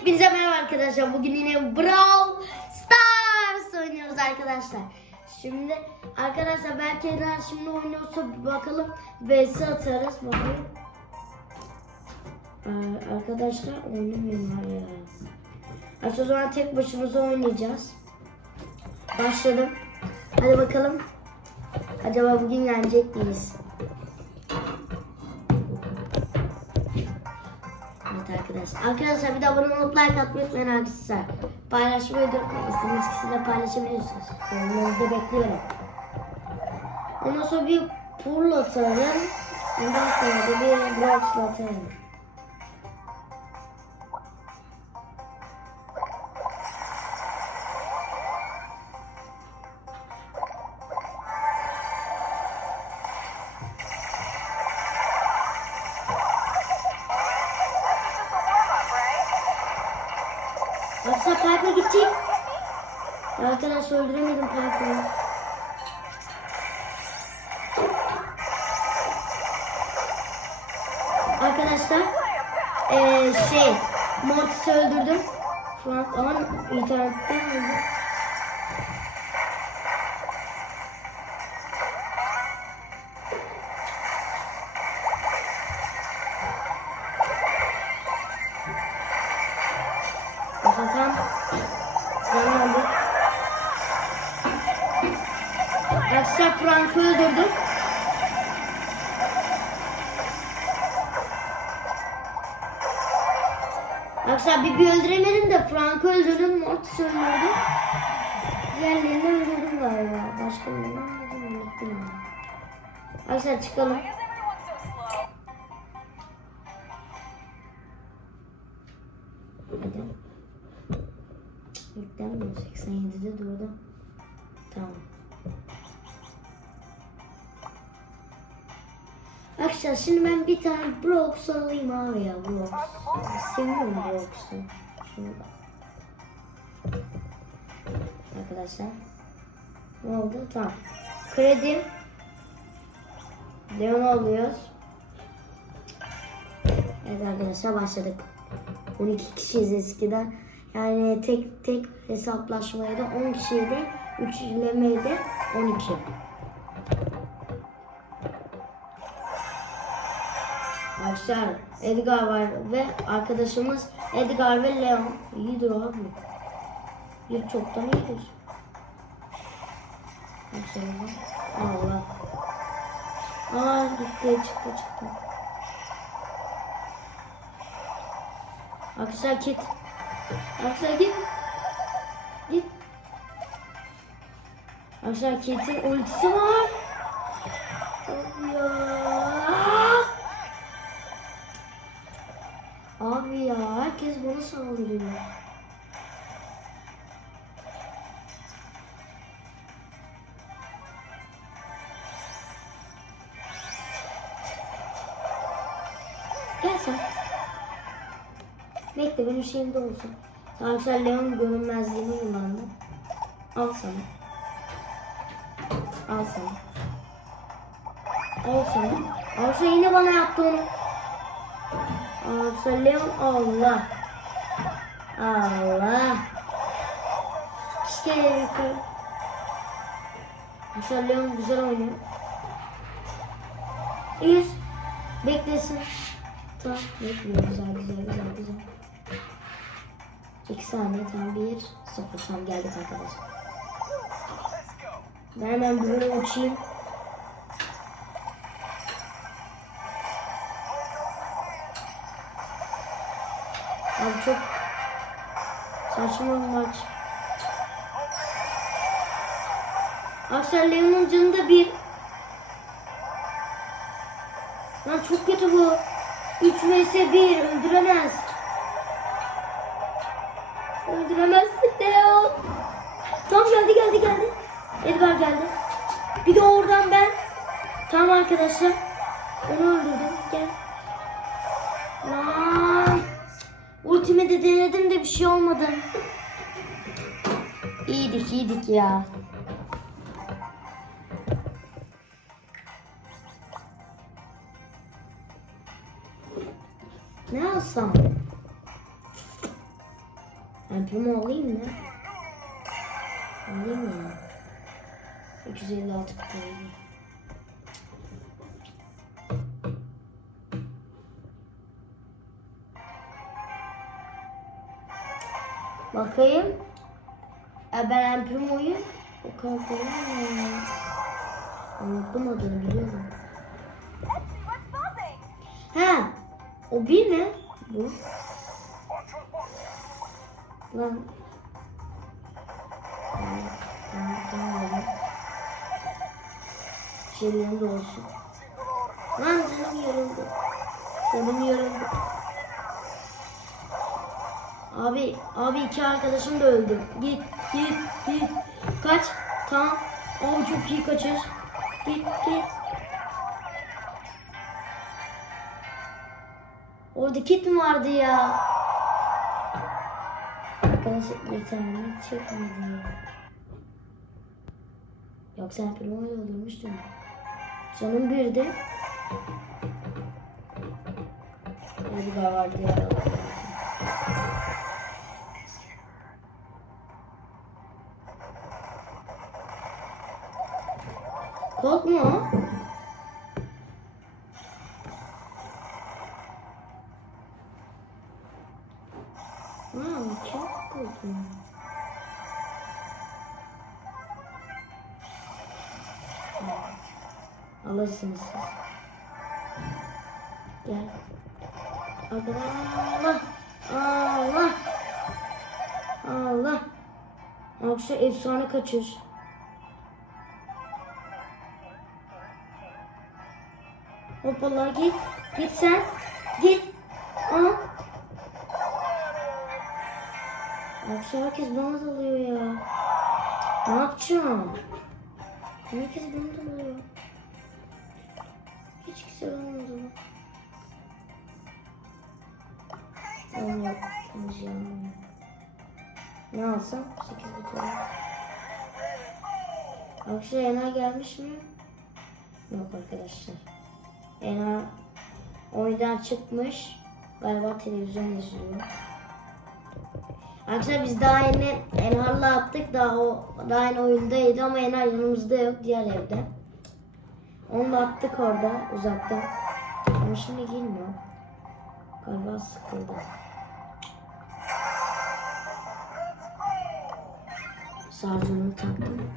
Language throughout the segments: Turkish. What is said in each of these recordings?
Hepinize merhaba arkadaşlar. Bugün yine Brawl Stars oynuyoruz arkadaşlar. Şimdi arkadaşlar belki Eren şimdi oynuyorsa bir bakalım. VS atarız. Bakayım. Ee, arkadaşlar oynamıyorlar ya. Aslında o zaman tek başımıza oynayacağız. Başladım. Hadi bakalım. Acaba bugün yenecek miyiz? Arkadaşlar. Arkadaşlar bir de abone olup like atmayı unutmayın arkadaşlar. Paylaşmayı unutmayın. İstediğiniz kişiyle paylaşabilirsiniz. Yorumlarınızı bekliyorum. Ondan sonra bir purl atarım. Ondan sonra da bir bronzla atarım. Yoksa Piper gidecek. Arkadaşlar öldüremedim Piper'ı. Arkadaşlar eee şey Mortis'i öldürdüm. Frank ama internetten öldü. Arkadaşlar Frank'ı öldürdüm. Arkadaşlar bir, bir öldüremedim de Frank'ı öldürdüm, Mortis öldürdüm. Diğerlerini öldürdüm galiba. Başkalarını öldürdüm, unuttum. Arkadaşlar çıkalım. Arkadaşlar şimdi ben bir tane Brox alayım abi ya Brox. Seviyorum Brox'u. Arkadaşlar. Ne oldu? Tamam. Kredi. Leon alıyoruz. Evet arkadaşlar başladık. 12 kişiyiz eskiden. Yani tek tek hesaplaşmaya da 10 kişiydi. Üçlemeye de 12. Arkadaşlar Edgar var ve arkadaşımız Edgar ve Leon. İyidir abi. Bir çoktan iyidir. Maşallah. Allah. Aa gitti çıktı çıktı. Arkadaşlar git. Arkadaşlar git. Git. Arkadaşlar Kate'in ultisi var. Saldırıyor. Gel sen. Bekle benim şeyimde olsun. Arkadaşlar Leon görünmezliğini kullandı. Al sana. Al sana. Al sana. Arkadaşlar yine bana yaptı onu. Arkadaşlar Leon Allah. Allah. İşte. Arkadaşlar Leon güzel oynuyor. İyi. Beklesin. Tamam. Bekliyor. Güzel güzel güzel güzel. 2 saniye tam 1 0 tam geldik arkadaşlar. Ben hemen böyle uçayım. Abi çok saçma bir maç. Arkadaşlar Leon'un canı bir. Lan çok kötü bu. 3 vs 1 öldüremez. Öldüremezsin Leo. Tam geldi geldi geldi. Edgar geldi. Bir de oradan ben. Tamam arkadaşlar. Onu Ultimi de denedim de bir şey olmadı. İyiydik iyiydik ya. Ne alsam? Primo alayım mı? Alayım mı? 256 kupayı. Bakayım. E ben El Primo'yu o mı? Unuttum adını biliyorum. Ha, o bir mi? Bu. Lan. Şeylerim de olsun. Lan canım yoruldu. Canım yoruldu. Abi, abi iki arkadaşım da öldü. Git, git, git. Kaç. Tamam. Abi çok iyi kaçır. Git, git. Orada kit mi vardı ya? Arkadaşlar bir tane çekmedi. Yoksa sen primayla öldürmüştün. Canım birdi. Edgar vardı ya. Korkma. Aa, çok korktum. Alırsınız siz. Gel. Allah. Allah. Allah. Akşam efsane kaçır. Hoppala git. Git sen. Git. Aa. Akşam herkes bana dalıyor ya. Ne yapacağım? Herkes bana dalıyor. Hiç güzel olmadı. On yok. Alacağım. Ne alsam? 8 buton. Akşam Ena gelmiş mi? Yok arkadaşlar. Ena oyundan çıkmış. Galiba televizyon izliyor. Arkadaşlar biz daha yeni Enhar'la attık. Daha o daha yeni oyundaydı ama Enhar yanımızda yok diğer evde. Onu da attık orada uzakta. Ama şimdi girmiyor. Galiba sıkıldı. Sarcını taktım.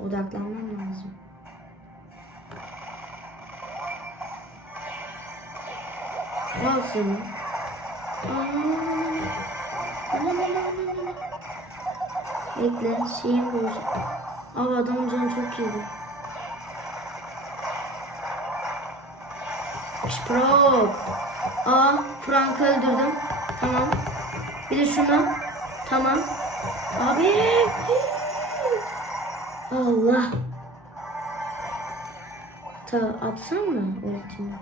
Odaklanmam lazım. Al seni. Bekle, şeyim bozuk. Abi adamın canı çok iyiydi. Pro. Aa, Frank'ı öldürdüm. Tamam. Bir de şunu. Tamam. Abi. Allah. Ta atsam mı öğretimi?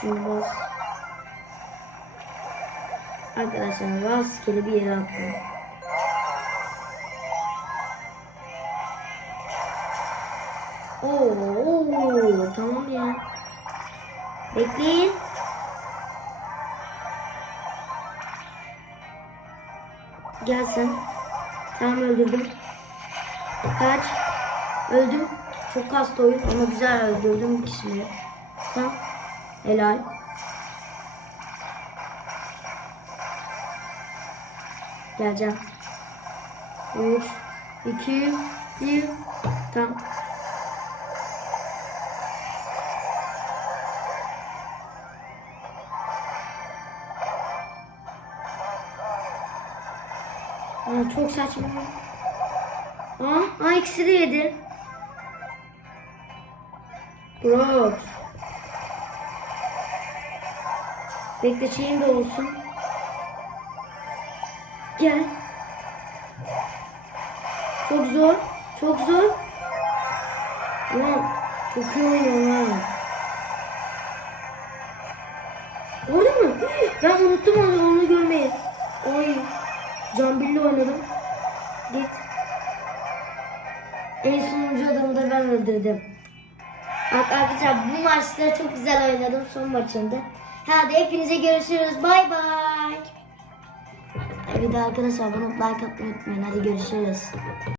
Şunu. Arkadaşlar rastgele bir yere attım. Oo, tamam ya. Bekleyin. Gelsin. Tamam öldürdüm. Kaç. Öldüm. Çok hasta oyun ama güzel öldürdüm kişileri. Tamam. Helal. Geleceğim. 3, 2, 1. Tamam. Aa, çok saçma. Aa, aa ikisi de yedi. Bro. Bekleyeceğim de olsun. Gel. Çok zor. Çok zor. Ulan çok iyi oynuyor ha. Orada mı? Ben unuttum onu, onu görmeyi. Oy. Cambilli oynadım. Git. En sonuncu adamı da ben öldürdüm. Bak arkadaşlar bu maçta çok güzel oynadım son maçımda. Hadi hepinize görüşürüz. Bay bay. Bir de arkadaşlar bunu like atmayı unutmayın. Hadi görüşürüz.